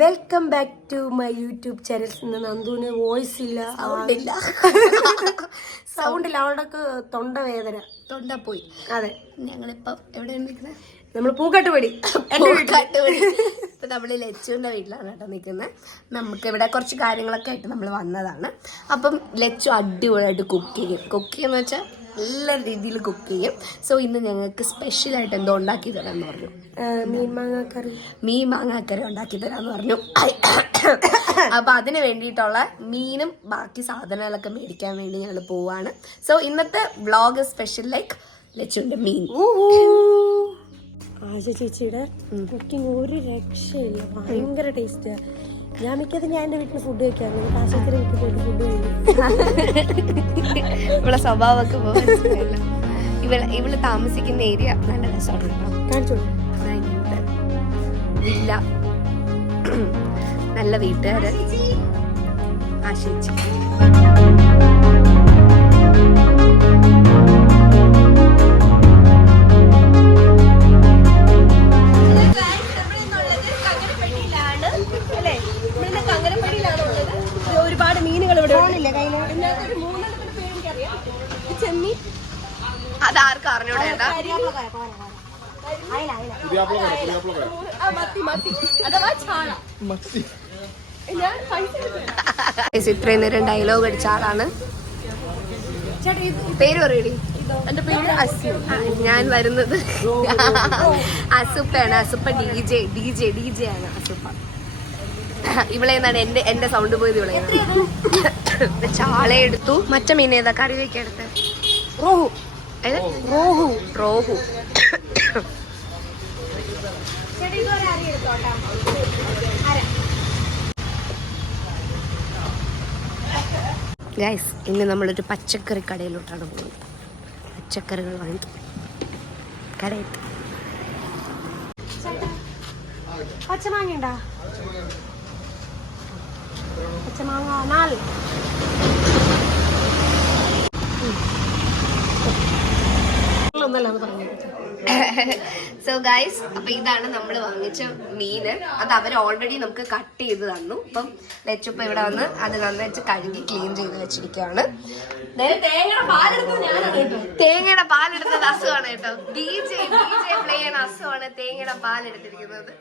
Welcome back to my YouTube channel. നന്ദുവിന് voice ഇല്ല, sound ഇല്ല, അവളുടെ തൊണ്ടവേദന, തൊണ്ട പോയി. അതെ, ഞങ്ങളിപ്പം എവിടെയാണ് നിൽക്കുന്നത്? നമ്മൾ പൂക്കാട്ടുപടി. ഇപ്പൊ നമ്മള് ലച്ചുവിന്റെ വീട്ടിലാണ് കേട്ടോ നിൽക്കുന്നത്. നമുക്ക് ഇവിടെ കുറച്ച് കാര്യങ്ങളൊക്കെ ആയിട്ട് നമ്മൾ വന്നതാണ്. അപ്പം ലച്ചു അടിപൊളിയായിട്ട് കുക്ക് ചെയ്യുന്ന വെച്ചാൽ എല്ലാ രീതിയിൽ കുക്ക് ചെയ്യും. സോ ഇന്ന് ഞങ്ങൾക്ക് സ്പെഷ്യലായിട്ട് എന്തോ ഉണ്ടാക്കി തരാമെന്ന് പറഞ്ഞു. മീൻ മാങ്ങാക്കറി ഉണ്ടാക്കി തരാമെന്ന് പറഞ്ഞു. അപ്പൊ അതിന് വേണ്ടിയിട്ടുള്ള മീനും ബാക്കി സാധനങ്ങളൊക്കെ മേടിക്കാൻ വേണ്ടി ഞങ്ങൾ പോവാണ്. സോ ഇന്നത്തെ വ്ളോഗ് സ്പെഷ്യൽ ലൈക്ക് ലച്ചുവിന്റെ മീൻ. ആശ ചേച്ചിയുടെ കുക്കിംഗ് ഒരു രക്ഷയില്ല, ഭയങ്കര ടേസ്റ്റ്. ഞാൻ മിക്കത് ഞാൻ എൻ്റെ വീട്ടിൽ ഫുഡ് കഴിക്കാറുണ്ട്. ആശുപത്രി വീട്ടിൽ പോയിട്ട് ഫുഡ് കഴിക്കും. ഇവളെ സ്വഭാവമൊക്കെ ഇവള് താമസിക്കുന്ന ഏരിയ നല്ല രസമാണ്. കാണിച്ചോളൂ. വില്ല, നല്ല വീട്ടുകാര്. ആശിച്ച് ഒരുപാട് മീനുകൾ ഇവിടെ ചെമ്മീൻ. അതാർക്കും അറിഞ്ഞൂടേണ്ട. ഇത്രയും നേരം ഡയലോഗ് അടിച്ച ആളാണ്. പേര് പറയടി. എന്റെ പേര് അസു. ഞാൻ വരുന്നത് അസുപ്പയാണ്. അസുപ്പ DJ ആണ് അസുപ്പ. ഇവിടെ നിന്നാണ് എന്റെ സൗണ്ട് പോയത്. ഇവിടെ ചാള എടുത്തു. മറ്റേ മീൻ ഏതാ കറി വെക്കാൻ എടുത്ത്? റോഹു. ഗൈസ്, ഇന്ന് നമ്മളൊരു പച്ചക്കറി കടയിലോട്ടാണ് പോകുന്നത്. പച്ചക്കറികൾ വാങ്ങി കടയിൽ. പച്ചമാങ്ങ പച്ചമാങ്ങ 4. സോ ഗൈസ്, അപ്പൊ ഇതാണ് നമ്മൾ വാങ്ങിച്ച മീന്. അത് അവർ ഓൾറെഡി നമുക്ക് കട്ട് ചെയ്ത് തന്നു. അപ്പം ലച്ചുപ്പ ഇവിടെ വന്ന് അത് നന്നായിട്ട് കഴുകി ക്ലീൻ ചെയ്ത് വെച്ചിരിക്കുകയാണ്. തേങ്ങയുടെ പാലെടുത്തത് അസുവാണ് കേട്ടോ. DJ പ്ലേ ചെയ്യുന്ന അസുവാണ് തേങ്ങയുടെ പാലെടുത്തിരിക്കുന്നത്.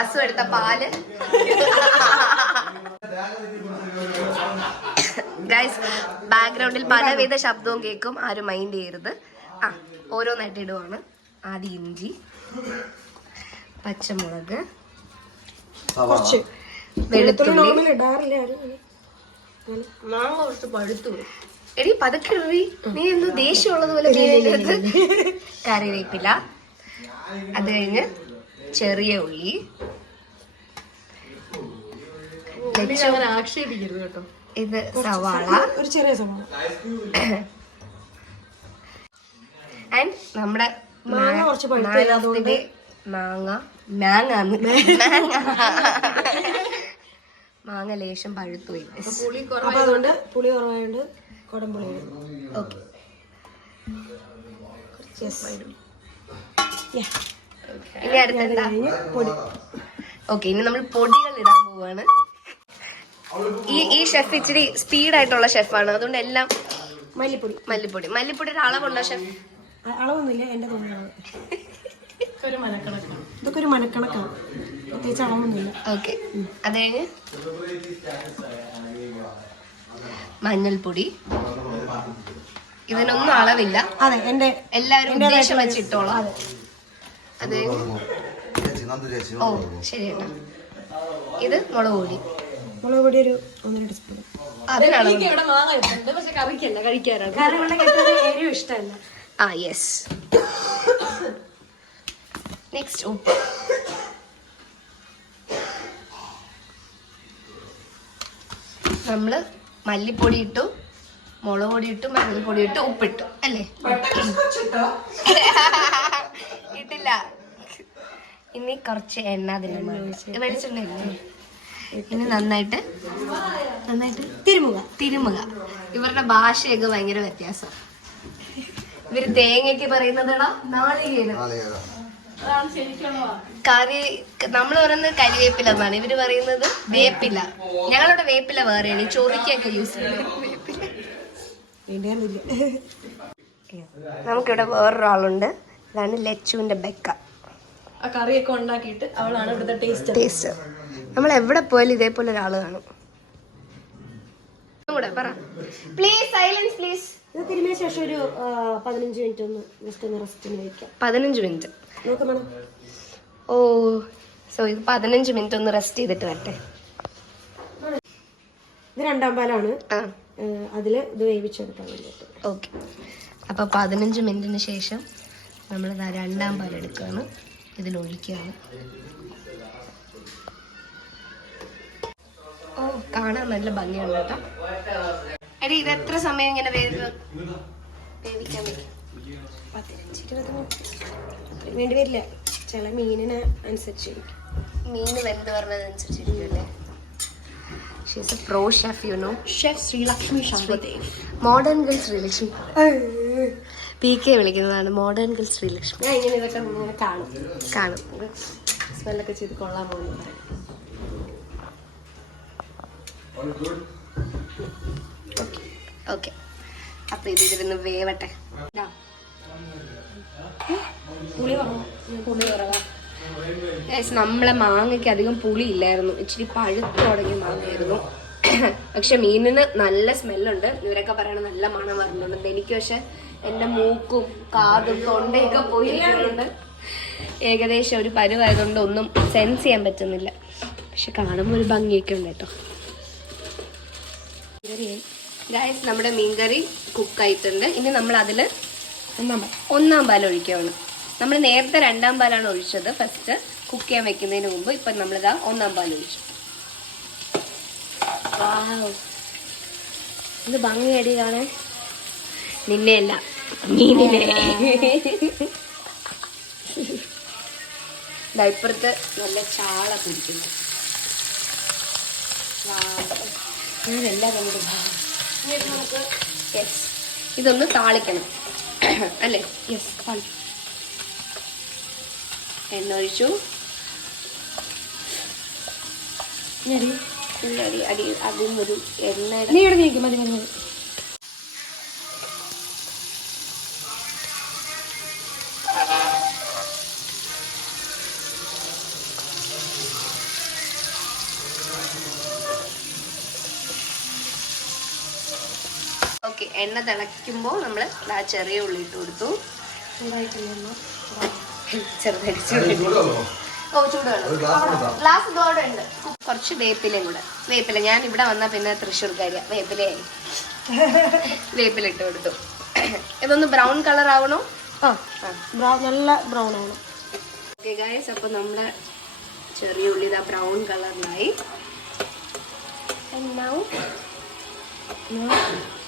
അസു എടുത്ത പാല്. ഗൈസ്, ബാക്ക്ഗ്രൗണ്ടിൽ പലവിധ ശബ്ദവും കേൾക്കും, ആരും മൈൻഡ് ചെയ്യരുത്. ഓരോന്നായിട്ട് ഇടുവാണ്. ആദ്യം ഇഞ്ചി, പച്ചമുളക്, വെളുത്തുള്ളി. മാങ്ങ കുറച്ച് പഴുത്തു. എടി പതുക്കെ നീ എന്തോ ദേഷ്യമുള്ളത് പോലെ. കറിവേപ്പില, അത് കഴിഞ്ഞ് ചെറിയ ഉള്ളി. ആക്ഷേപിക്കരുത് കേട്ടോ. ഇത് സവാള, ഒരു ചെറിയ സവാള. ആൻഡ് നമ്മുടെ മാങ്ങ ലേശം പഴുത്തു. അതുകൊണ്ട് പുളി കുറവായോണ്ട് കുടംപുളി. ഓക്കെ, ഇനി അടുത്ത പൊടി. ഓക്കെ, ഇനി നമ്മൾ പൊടികൾ ഇടാൻ പോവാണ്. ഈ ഷെഫ് ഇച്ചിരി സ്പീഡായിട്ടുള്ള ഷെഫാണ്. അതുകൊണ്ട് എല്ലാം മല്ലിപ്പൊടിയുടെ അളവുണ്ടോ ഷെഫ്? അളവൊന്നുമില്ല, എന്റെ തോന്നുന്നത് ഇതൊക്കെ ഒരു മനക്കണക്കാണ്, പ്രത്യേകിച്ച് അളവൊന്നുമില്ല. ഓക്കെ, അത് കഴിഞ്ഞ് മഞ്ഞൾപ്പൊടി. ഇതിനൊന്നും അളവില്ല. അതെ, എല്ലാവരും ഉദ്ദേശം വെച്ചിട്ടോളാം. അത് കഴിഞ്ഞ് ഓ ശരി കേട്ടോ. ഇത് മുളക് പൊടി ഒരു 1.5 സ്പൂൺ. എരിവ് ഇഷ്ടമല്ല. യെസ്. നെക്സ്റ്റ് ഉപ്പ്. നമ്മള് മല്ലിപ്പൊടി ഇട്ടു, മുളക് പൊടി ഇട്ടു, മഞ്ഞൾപ്പൊടി ഇട്ടു, ഉപ്പിട്ടു അല്ലേ? ഇട്ടില്ല. ഇനി കുറച്ച് എണ്ണ അതിന് വെളിച്ചെണ്ണ. ഇനി നന്നായിട്ട് തിരുമുക. ഇവരുടെ ഭാഷയൊക്കെ ഭയങ്കര വ്യത്യാസം. ഇവര് തേങ്ങയ്ക്ക് പറയുന്നതാണോ നാളികേരം. കറി നമ്മൾ പറയുന്നത് കരിവേപ്പില എന്നാണ്, ഇവര് പറയുന്നത് വേപ്പില. ഞങ്ങളുടെ വേപ്പില വേറെയാണ്, ഈ ചൊറിക്കൊക്കെ യൂസ് ചെയ്യുന്നത് വേപ്പില. നമുക്കിവിടെ വേറൊരാളുണ്ട്, ഇതാണ് ലച്ചുവിന്റെ ബെക്ക. ആ കറിയൊക്കെ ഉണ്ടാക്കിയിട്ട് അവളാണ് ഇവിടുത്തെ ടേസ്റ്റ്. നമ്മൾ എവിടെ പോയാലും ഇതേപോലെ ഒരാൾ കാണും. Please silence please. ഇത് തിരുമിയ ശേഷം ഒരു 15 മിനിറ്റ് ഒന്ന് ജസ്റ്റ് ഒന്ന് റെസ്റ്റിന് വയ്ക്കാം. 15 മിനിറ്റ്. നോക്കാം. ഓ സോ ഇത് 15 മിനിറ്റ് ഒന്ന് റെസ്റ്റ് ചെയ്തിട്ട് വരട്ടെ. ഇത് 2ാം പാലാണ്, അതില് ഇത് വേവിച്ചെടുക്കാൻ വേണ്ടിയിട്ട്. ഓക്കെ, അപ്പൊ 15 മിനിറ്റിന് ശേഷം നമ്മൾ 2ാം പാൽ എടുക്കുകയാണ്, ഇതിലൊഴിക്കുകയാണ്. ഓ കാണാൻ നല്ല ഭംഗിയുണ്ട് കേട്ടോ. എടി ഇത് എത്ര സമയം ഇങ്ങനെ വേവിക്കാൻ പറ്റും? 15-20 മിനിറ്റ് വേണ്ടി വരില്ല, ചില മീനിനെ അനുസരിച്ചിരിക്കും. മീൻ വെന്ത് പറഞ്ഞതനുസരിച്ചിരിക്കും അല്ലേ? She's a pro chef, you know. Chef Sreelakshmi Shanthadev. Modern girl Sreelakshmi. PK വിളിക്കുന്നതാണ് മോഡേൺ ഗേൾ ശ്രീലക്ഷ്മി. ഞാൻ ഇങ്ങനെ ഇതൊക്കെ കാണും, സ്മെല്ലൊക്കെ ചെയ്ത് കൊള്ളാൻ പോകുന്നു പറയും. ഓക്കെ, അപ്പൊ ഇതിരുന്ന് വേവട്ടെ. പുളി കുറവാ. നമ്മളെ മാങ്ങയ്ക്ക് അധികം പുളി ഇല്ലായിരുന്നു, ഇച്ചിരി പഴുത്ത് തുടങ്ങിയ മാങ്ങയായിരുന്നു. പക്ഷെ മീനിന് നല്ല സ്മെല്ലുണ്ട്, ഇവരൊക്കെ പറയണ നല്ല മണം വരുന്നുണ്ട്. എനിക്ക് പക്ഷെ എന്റെ മൂക്കും കാതും തൊണ്ടയൊക്കെ പോയിരിക്കുന്നുണ്ട്. ഏകദേശം ഒരു പരുവായതുകൊണ്ട് ഒന്നും സെൻസ് ചെയ്യാൻ പറ്റുന്നില്ല. പക്ഷെ കാണുമ്പോൾ ഒരു ഭംഗിയൊക്കെ ഉണ്ട് കേട്ടോ. ഗൈസ്, നമ്മുടെ മീൻകറി കുക്കായിട്ടുണ്ട്. ഇനി നമ്മൾ അതിൽ 1ാം പാൽ ഒഴിക്കുകയാണ്. നമ്മൾ നേരത്തെ 2ാം പാലാണ് ഒഴിച്ചത് ഫസ്റ്റ് കുക്ക് ചെയ്യാൻ വെക്കുന്നതിന് മുമ്പ്. ഇപ്പം നമ്മളിതാ 1ാം പാൽ ഒഴിച്ചു. ഇത് ഭംഗിയടി കാണാൻ. നിന്നെയല്ല, മീനിനെ. ഇപ്പുറത്ത് നല്ല ചാള പിടിക്കുന്നു. ഞാനെല്ലാം കണ്ടു. നമുക്ക് ഇതൊന്ന് താളിക്കണം അല്ലേ? യെസ്, താളി. എണ്ണ ഒഴിച്ചു. അടി അതിനൊരു എണ്ണ. മതി. ഓക്കെ, എണ്ണ തിളയ്ക്കുമ്പോൾ നമ്മൾ ചെറിയ ഉള്ളി ഇട്ട് കൊടുത്തു. ഗ്ലാസ് ഇതോടെ ഉണ്ട്. കുറച്ച് വേപ്പിലയും കൂടെ. വേപ്പില ഞാൻ ഇവിടെ വന്നാൽ പിന്നെ തൃശ്ശൂർക്കാരിയാ, വേപ്പിലയായി. വേപ്പില ഇട്ട് കൊടുത്തു. ഇതൊന്ന് ബ്രൗൺ കളർ ആവണോ? നല്ല ബ്രൗൺ ആണ്. ഓക്കെ ഗൈസ്, അപ്പൊ നമ്മുടെ ചെറിയ ഉള്ളി ഇതാ ബ്രൗൺ കളറിലായി.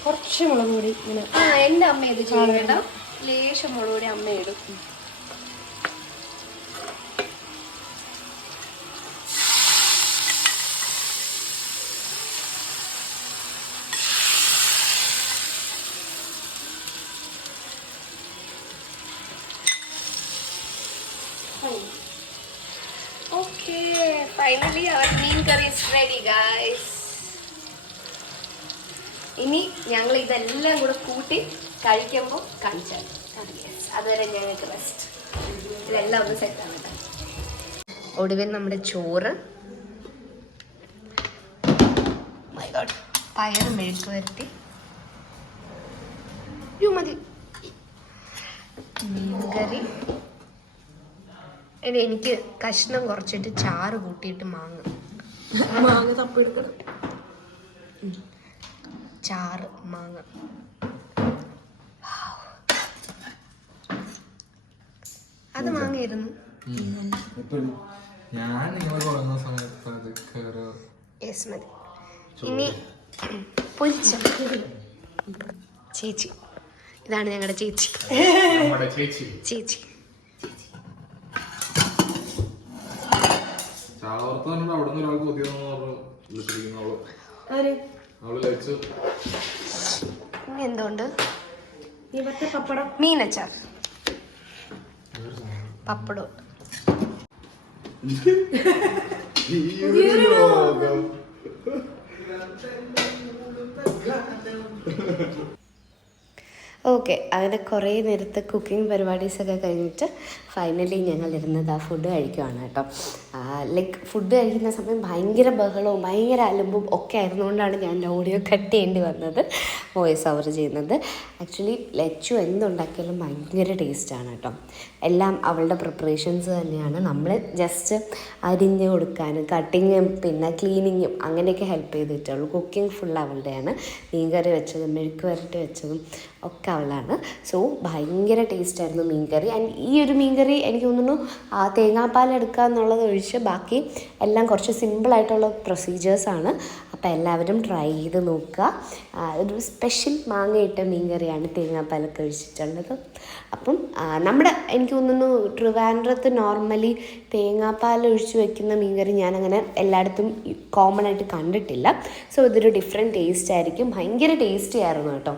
കുറച്ച് മുളക് പൊടി ഇങ്ങനെ. എന്റെ അമ്മ ഇത് ചെയ്യണം, ലേശം മുളക് പൊടി അമ്മ ഇടും. Okay, finally our green curry is ready, guys. ഇനി ഞങ്ങൾ ഇതെല്ലാം കൂടെ കൂട്ടി കഴിക്കുമ്പോൾ കാണിച്ചാൽ അതുവരെ ഞങ്ങൾക്ക് റെസ്റ്റ്. ഇതെല്ലാം ഒന്ന് സെറ്റാണ് കേട്ടോ. ഒടുവിൽ നമ്മുടെ ചോറ്, പയറ് മെഴുക്ക് വരട്ടി, മതി, മീൻകറി. ഇനി എനിക്ക് കഷ്ണം കുറച്ചിട്ട് ചാറ് കൂട്ടിയിട്ട് മാങ്ങ തപ്പെടുക്കണം. ചാറ് മാങ്ങ. അത് മാങ്ങയായിരുന്നു. യെസ്, മതി. ഇനി പൊരിച്ച ചേച്ചി, ഇതാണ് ഞങ്ങളുടെ ചേച്ചി. ചേച്ചി എന്തുകൊണ്ട് പപ്പടം, മീനച്ചാർ, പപ്പടം. ഓക്കെ, അങ്ങനെ കുറേ നേരത്തെ കുക്കിംഗ് പരിപാടീസൊക്കെ കഴിഞ്ഞിട്ട് ഫൈനലി ഞങ്ങൾ ഇരുന്നത് ആ ഫുഡ് കഴിക്കുവാണ് കേട്ടോ. ലൈക്ക് ഫുഡ് കഴിക്കുന്ന സമയം ഭയങ്കര ബഹളവും ഭയങ്കര അലമ്പും ഒക്കെ ആയിരുന്നുകൊണ്ടാണ് ഞാൻ ഓഡിയോ കട്ട് ചെയ്യേണ്ടി വന്നത്, വോയിസ് ഓവർ ചെയ്യുന്നത്. ആക്ച്വലി ലച്ചു എന്തുണ്ടാക്കിയാലും ഭയങ്കര ടേസ്റ്റാണ് കേട്ടോ. എല്ലാം അവളുടെ പ്രിപ്പറേഷൻസ് തന്നെയാണ്. നമ്മൾ ജസ്റ്റ് അരിഞ്ഞ് കൊടുക്കാനും കട്ടിങ്ങും പിന്നെ ക്ലീനിങ്ങും അങ്ങനെയൊക്കെ ഹെൽപ്പ് ചെയ്തിട്ടുള്ളൂ. കുക്കിംഗ് ഫുൾ അവളുടെയാണ്. മീൻകറി വെച്ചതും മെഴുക്ക് വരട്ടി വെച്ചതും ഒക്കെ അവളാണ്. സോ ഭയങ്കര ടേസ്റ്റായിരുന്നു മീൻകറി. ആൻഡ് ഈ ഒരു മീൻകറി എനിക്ക് തോന്നുന്നു തേങ്ങാപ്പാൽ എടുക്കുക എന്നുള്ളത് ഒഴിച്ച് ബാക്കി എല്ലാം കുറച്ച് സിമ്പിളായിട്ടുള്ള പ്രൊസീജിയേഴ്സാണ്. അപ്പോൾ എല്ലാവരും ട്രൈ ചെയ്ത് നോക്കുക. ഒരു സ്പെഷ്യൽ മാങ്ങയിട്ട മീൻകറിയാണ് തേങ്ങാപ്പാലൊക്കെ ഒഴിച്ചിട്ടുള്ളത്. അപ്പം എനിക്ക് തോന്നുന്നു ട്രിവാൻഡ്രത്ത് നോർമലി തേങ്ങാപ്പാൽ ഒഴിച്ച് വെക്കുന്ന മീൻകറി ഞാനങ്ങനെ എല്ലായിടത്തും കോമൺ ആയിട്ട് കണ്ടിട്ടില്ല. സോ ഇതൊരു ഡിഫറെൻറ്റ് ടേസ്റ്റ് ആയിരിക്കും. ഭയങ്കര ടേസ്റ്റി ആയിരുന്നു കേട്ടോ.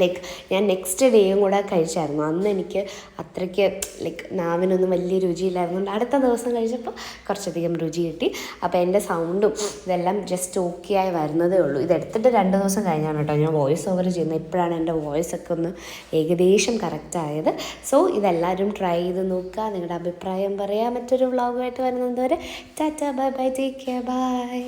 ലൈക്ക് ഞാൻ നെക്സ്റ്റ് ഡേയും കൂടെ കഴിച്ചായിരുന്നു. അന്ന് എനിക്ക് അത്രയ്ക്ക് ലൈക്ക് നാവിനൊന്നും വലിയ രുചിയില്ലായിരുന്നുകൊണ്ട് അടുത്ത ദിവസം കഴിച്ചപ്പോൾ കുറച്ചധികം രുചി കിട്ടി. അപ്പോൾ എൻ്റെ സൗണ്ടും ഇതെല്ലാം ജസ്റ്റ് ഓക്കെ ആയി വരുന്നതേ ഉള്ളൂ. ഇതെടുത്തിട്ട് 2 ദിവസം കഴിഞ്ഞാണ് കേട്ടോ ഞാൻ വോയിസ് ഓവർ ചെയ്യുന്നത്. ഇപ്പോഴാണ് എൻ്റെ വോയിസൊക്കെ ഒന്ന് ഏകദേശം കറക്റ്റായത്. സോ ഇതെല്ലാവരും ട്രൈ ചെയ്ത് നോക്കുക, നിങ്ങളുടെ അഭിപ്രായം പറയാം. മറ്റൊരു വ്ളോഗുമായിട്ട് വരുന്നത് വരെ tata, bye bye, take care, by.